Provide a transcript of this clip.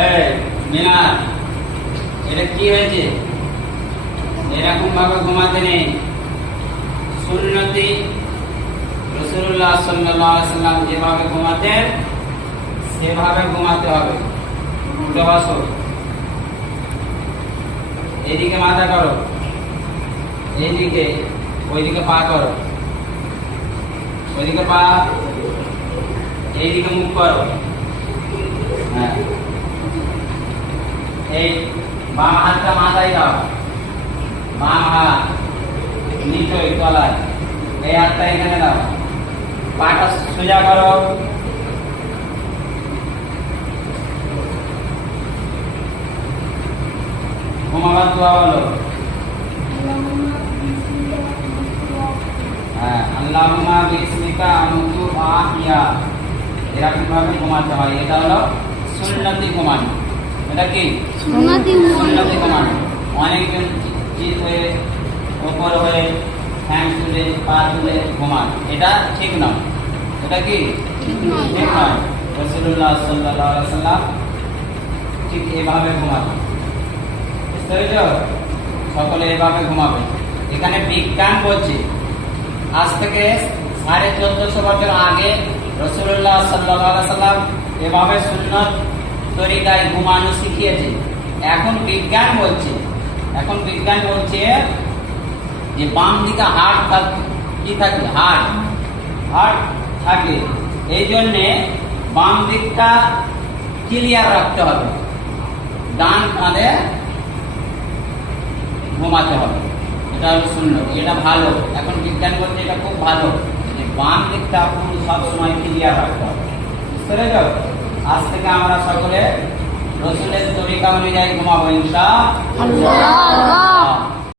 এই মিনার, এটা কি হয়েছে? এরকম ভাবে ঘুমাতে নেই। সুন্নতি রাসূলুল্লাহ সাল্লাল্লাহু আলাইহি ওয়াসাল্লাম যেভাবে ঘুমাতেন সেভাবে ঘুমাতে হবে। উঠে বসো, এইদিকে মাথা করো, এইদিকে, ওইদিকে পা করো, ওইদিকে পা, এইদিকে মুখ করো। হ্যাঁ, এই বাম হাতটা মাথায় দাও, বাম হাত নিচই তলায়, এই হাতটা এখানে দাও, পাটা সোজা করো। ঘুমাবার দোয়া বলো। হ্যাঁ, আল্লাহুম্মা বিসমিকা আমুতু ওয়া আহইয়া। এরকম ভাবে ঘুমাতে হয়। এটা হলো সুন্নতি ঘুমানো। এটা কি সুন্নতি ঘুমানো? অনেকজন চিত হয়ে, ওপর হয়ে, ঠ্যাং তুলে, পা তুলে ঘুমান, এটা ঠিক নয়। এটা কি ঠিক নয়। রাসূলুল্লাহ সাল্লাল্লাহু আলাইহি ওয়াসাল্লাম ঠিক এভাবে ঘুমাতেন। বুঝতে পেরেছো? সকলে এভাবে ঘুমাবে। এখানে বিজ্ঞান বলছে আজ থেকে 1450 বছর আগে রাসূলুল্লাহ সাল্লাল্লাহু আলাইহি ওয়াসাল্লাম এভাবে সুন্নত তরিকায় ঘুমানো শিখিয়েছে। এখন বিজ্ঞান বলছে যে বাম দিকে হাড় কি থাকে, হাড় থাকে, এই জন্যে বাম দিকটা ক্লিয়ার রাখতে হবে, ডান কাঁধে ঘুমাতে হবে। এটা হলো সুন্নত, এটা ভালো। এখন বিজ্ঞান বলছে এটা খুব ভালো, যে বাম দিকটা পুরো সবসময় ক্লিয়ার রাখতে হবে। বুঝতে পেরেছ? আজ থেকে আমরা সকলে রসুলের তরিকা অনুযায়ী ঘুমাবো ইনশাআল্লাহ।